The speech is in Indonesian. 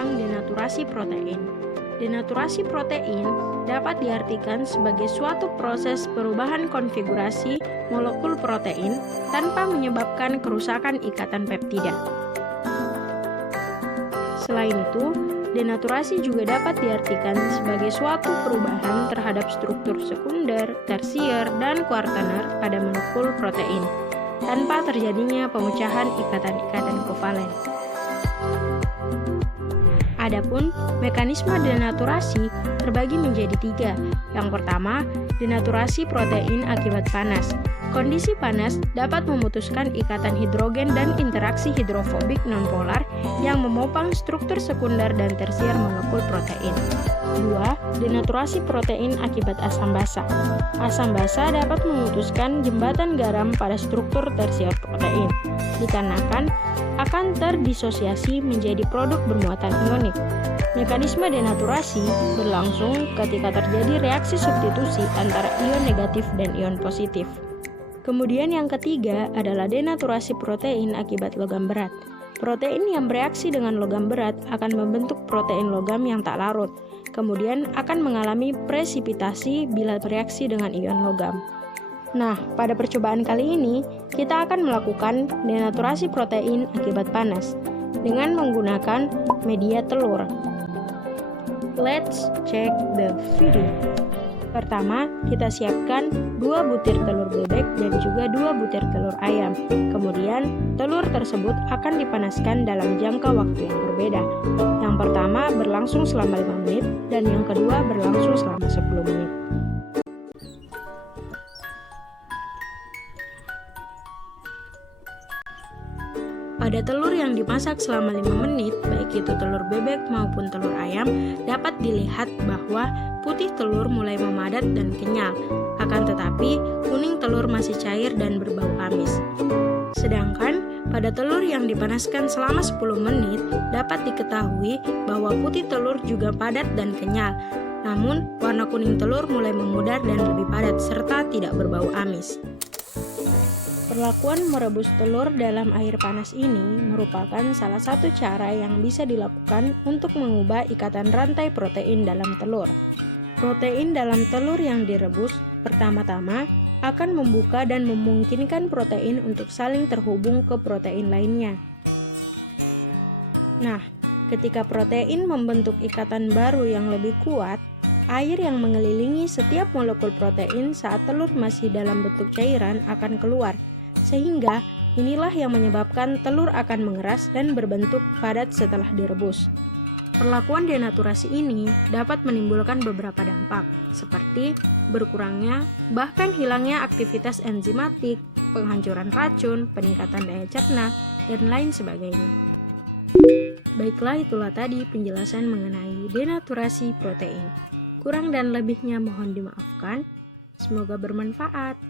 tentang denaturasi protein. Denaturasi protein dapat diartikan sebagai suatu proses perubahan konfigurasi molekul protein tanpa menyebabkan kerusakan ikatan peptida. Selain itu, denaturasi juga dapat diartikan sebagai suatu perubahan terhadap struktur sekunder, tersier, dan kuartener pada molekul protein tanpa terjadinya pemecahan ikatan-ikatan kovalen. Adapun mekanisme denaturasi terbagi menjadi 3. Yang pertama, denaturasi protein akibat panas. Kondisi panas dapat memutuskan ikatan hidrogen dan interaksi hidrofobik nonpolar yang memopang struktur sekunder dan tersier molekul protein. 2. Denaturasi protein akibat asam basa. Asam basa dapat memutuskan jembatan garam pada struktur tersier protein, dikarenakan akan terdisosiasi menjadi produk bermuatan ionik. Mekanisme denaturasi berlangsung ketika terjadi reaksi substitusi antara ion negatif dan ion positif. Kemudian yang ketiga adalah denaturasi protein akibat logam berat. Protein yang bereaksi dengan logam berat akan membentuk protein logam yang tak larut, kemudian akan mengalami presipitasi bila bereaksi dengan ion logam. Nah, pada percobaan kali ini, kita akan melakukan denaturasi protein akibat panas dengan menggunakan media telur. Let's check the video. Pertama, kita siapkan 2 butir telur bebek dan juga 2 butir telur ayam. Kemudian, telur tersebut akan dipanaskan dalam jangka waktu yang berbeda. Yang pertama berlangsung selama 5 menit dan yang kedua berlangsung selama 10 menit. Pada telur yang dimasak selama 5 menit, baik itu telur bebek maupun telur ayam, dapat dilihat bahwa putih telur mulai memadat dan kenyal, akan tetapi kuning telur masih cair dan berbau amis. Sedangkan pada telur yang dipanaskan selama 10 menit, dapat diketahui bahwa putih telur juga padat dan kenyal, namun warna kuning telur mulai memudar dan lebih padat serta tidak berbau amis. Perlakuan merebus telur dalam air panas ini merupakan salah satu cara yang bisa dilakukan untuk mengubah ikatan rantai protein dalam telur. Protein dalam telur yang direbus pertama-tama akan membuka dan memungkinkan protein untuk saling terhubung ke protein lainnya. Nah, ketika protein membentuk ikatan baru yang lebih kuat, air yang mengelilingi setiap molekul protein saat telur masih dalam bentuk cairan akan keluar. Sehingga inilah yang menyebabkan telur akan mengeras dan berbentuk padat setelah direbus. Perlakuan denaturasi ini dapat menimbulkan beberapa dampak, seperti berkurangnya bahkan hilangnya aktivitas enzimatik, penghancuran racun, peningkatan daya cerna, dan lain sebagainya. Baiklah, itulah tadi penjelasan mengenai denaturasi protein. Kurang dan lebihnya mohon dimaafkan. Semoga bermanfaat.